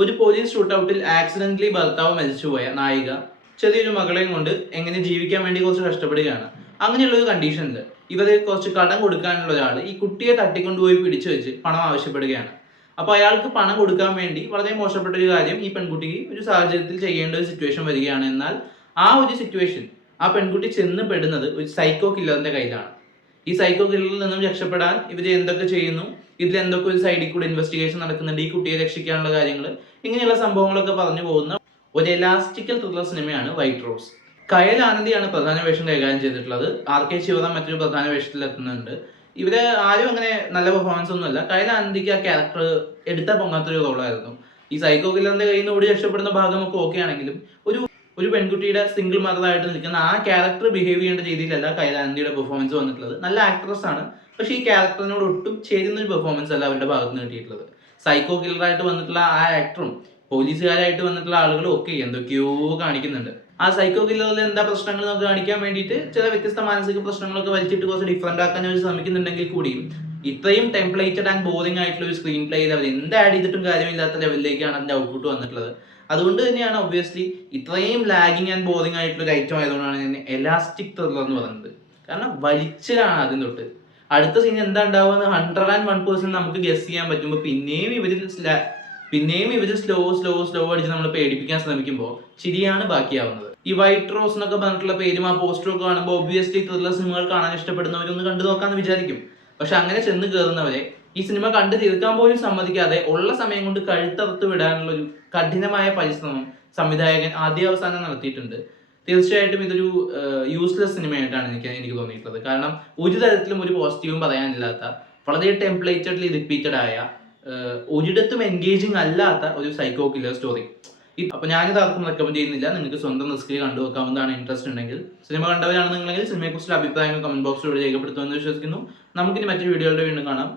ഒരു police ഷൂട്ടൌട്ടിൽ accidentally ഭർത്താവ് മരിച്ചുപോയ നായിക ചെറിയൊരു മകളെയും കൊണ്ട് എങ്ങനെ ജീവിക്കാൻ വേണ്ടി കുറച്ച് കഷ്ടപ്പെടുകയാണ്. അങ്ങനെയുള്ള ഒരു കണ്ടീഷനിൽ ഇവരെ കുറച്ച് കടം കൊടുക്കാനുള്ള ഒരാൾ ഈ കുട്ടിയെ തട്ടിക്കൊണ്ടുപോയി പിടിച്ചു വെച്ച് പണം ആവശ്യപ്പെടുകയാണ്. അപ്പോൾ അയാൾക്ക് പണം കൊടുക്കാൻ വേണ്ടി വളരെ മോശപ്പെട്ട ഒരു കാര്യം ഈ പെൺകുട്ടിക്ക് ഒരു സാഹചര്യത്തിൽ ചെയ്യേണ്ട ഒരു സിറ്റുവേഷൻ വരികയാണ്. എന്നാൽ ആ ഒരു സിറ്റുവേഷൻ ആ പെൺകുട്ടി ചെന്ന് പെടുന്നത് ഒരു സൈക്കോ കില്ലറിന്റെ കയ്യിലാണ്. ഈ സൈക്കോ കില്ലറിൽ നിന്നും രക്ഷപ്പെടാൻ ഇവർ എന്തൊക്കെ ചെയ്യുന്നു, ഇതിൽ എന്തൊക്കെ ഒരു സൈഡിൽ കൂടെ ഇൻവെസ്റ്റിഗേഷൻ നടക്കുന്നുണ്ട്, ഈ കുട്ടിയെ രക്ഷിക്കാനുള്ള കാര്യങ്ങൾ, ഇങ്ങനെയുള്ള സംഭവങ്ങളൊക്കെ പറഞ്ഞു പോകുന്ന ഒരു എലാസ്റ്റിക്കൽ ത്രില്ലർ സിനിമയാണ് വൈറ്റ് റോസ്. കയൽ ആനന്ദിയാണ് പ്രധാന വേഷം കൈകാര്യം ചെയ്തിട്ടുള്ളത്. RK ശിവറാം മറ്റൊരു പ്രധാന വേഷത്തിൽ എത്തുന്നുണ്ട്. ഇവര് ആരും അങ്ങനെ നല്ല പെർഫോമൻസ് ഒന്നുമല്ല. കയൽ ആനന്ദിക്ക് ആ ക്യാരക്ടർ എടുത്താൽ പൊങ്ങാത്തൊരു റോളായിരുന്നു. ഈ സൈക്കോ കില്ലറിന്റെ കയ്യിൽ നിന്ന് ഓടി രക്ഷപ്പെടുന്ന ഭാഗമൊക്കെ ഓക്കെ ആണെങ്കിലും ഒരു ഒരു പെൺകുട്ടിയുടെ സിംഗിൾ മദറായിട്ട് നിൽക്കുന്ന ആ ക്യാരക്ടർ ബിഹേവ് ചെയ്യേണ്ട രീതിയിലല്ല കൈലാനന്ദിയുടെ പെർഫോമൻസ് വന്നിട്ടുള്ളത്. നല്ല ആക്ട്രസ് ആണ്, പക്ഷേ ഈ ക്യാരക്ടറിനോട് ഒട്ടും ചേരുന്ന ഒരു പെർഫോമൻസ് അല്ല അവരുടെ ഭാഗത്ത് നിന്ന് കിട്ടിയിട്ടുള്ളത്. സൈക്കോ കില്ലറായിട്ട് വന്നിട്ടുള്ള ആ ആക്ടറും പോലീസുകാരായിട്ട് വന്നിട്ടുള്ള ആളുകളും ഒക്കെ എന്തൊക്കെയോ കാണിക്കുന്നുണ്ട്. ആ സൈക്കോ കില്ലറിൽ എന്താ പ്രശ്നങ്ങൾ നമുക്ക് കാണിക്കാൻ വേണ്ടിയിട്ട് ചില വ്യത്യസ്ത മാനസിക പ്രശ്നങ്ങളൊക്കെ വലിച്ചിട്ട് കുറച്ച് ഡിഫറെന്റ് ആക്കാൻ അവർ ശ്രമിക്കുന്നുണ്ടെങ്കിൽ കൂടിയും ഇത്രയും ടെംപ്ലേറ്റഡ് ആൻഡ് ബോറിംഗ് ആയിട്ടുള്ള ഒരു സ്ക്രീൻ പ്ലേയിൽ അവർ എന്ത് ആഡ് ചെയ്തിട്ടും കാര്യമില്ലാത്ത ലെവലിലേക്കാണ് അതിന്റെ ഔട്ട്പുട്ട് വന്നിട്ടുള്ളത്. അതുകൊണ്ട് തന്നെയാണ് ഒബ്വിയസ്ലി ഇത്രയും ലാഗിങ് ആൻഡ് ബോറിംഗ് ആയിട്ടുള്ള ഒരു ഐറ്റം ആയതുകൊണ്ടാണ് ഞാൻ എലാസ്റ്റിക് ത്രില്ലർ എന്ന് പറയുന്നത്. കാരണം വലിച്ചിലാണ് ആദ്യം തൊട്ട്. അടുത്ത സീൻ എന്താ ഉണ്ടാവുക 101% നമുക്ക് ഗസ് ചെയ്യാൻ പറ്റുമ്പോൾ പിന്നെയും ഇവര് സ്ലോ അടിച്ച് നമ്മൾ പേടിപ്പിക്കാൻ ശ്രമിക്കുമ്പോൾ ചിരിയാണ് ബാക്കിയാവുന്നത്. ഈ വൈറ്റ് റോസ് എന്നൊക്കെ പറഞ്ഞിട്ടുള്ള പേരും ആ പോസ്റ്ററും ഒക്കെ കാണുമ്പോൾ ഒബ്വിയസ്ലി ത്രില്ലർ സിനിമകൾ കാണാൻ ഇഷ്ടപ്പെടുന്നവരൊന്ന് കണ്ടു നോക്കാന്ന് വിചാരിക്കും. പക്ഷെ അങ്ങനെ ചെന്ന് കയറുന്നവരെ ഈ സിനിമ കണ്ടു തീർക്കാൻ പോലും സമ്മതിക്കാതെ ഉള്ള സമയം കൊണ്ട് കഴുത്തറുത്ത് വിടാനുള്ള ഒരു കഠിനമായ പരിശ്രമം സംവിധായകൻ ആദ്യാവസാനം നടത്തിയിട്ടുണ്ട്. തീർച്ചയായിട്ടും ഇതൊരു യൂസ്ലെസ് സിനിമയായിട്ടാണ് എനിക്ക് തോന്നിയിട്ടുള്ളത്. കാരണം ഒരു തരത്തിലും ഒരു പോസിറ്റീവും പറയാനില്ലാത്ത, വളരെ ടെംപ്ലേറ്റഡ്ലി റിപ്പീറ്റഡ് ആയ, ഒരിടത്തും എൻഗേജിങ് അല്ലാത്ത ഒരു സൈക്കോ കില്ലർ സ്റ്റോറി. അപ്പൊ ഞാനിത് ആർക്കും റെക്കമെൻഡ് ചെയ്യുന്നില്ല. നിങ്ങൾക്ക് സ്വന്തം റിസ്കിൽ കണ്ടു വെക്കാവുന്നതാണ്. ഇൻട്രസ്റ്റ് ഉണ്ടെങ്കിൽ, സിനിമ കണ്ടവരാണെന്നുണ്ടെങ്കിൽ സിനിമയെക്കുറിച്ചുള്ള അഭിപ്രായങ്ങൾ കമന്റ് ബോക്സിലൂടെ രേഖപ്പെടുത്തുമെന്ന് വിശ്വസിക്കുന്നു. നമുക്കിനി മറ്റൊരു വീഡിയോയുടെ വീണ്ടും കാണാം.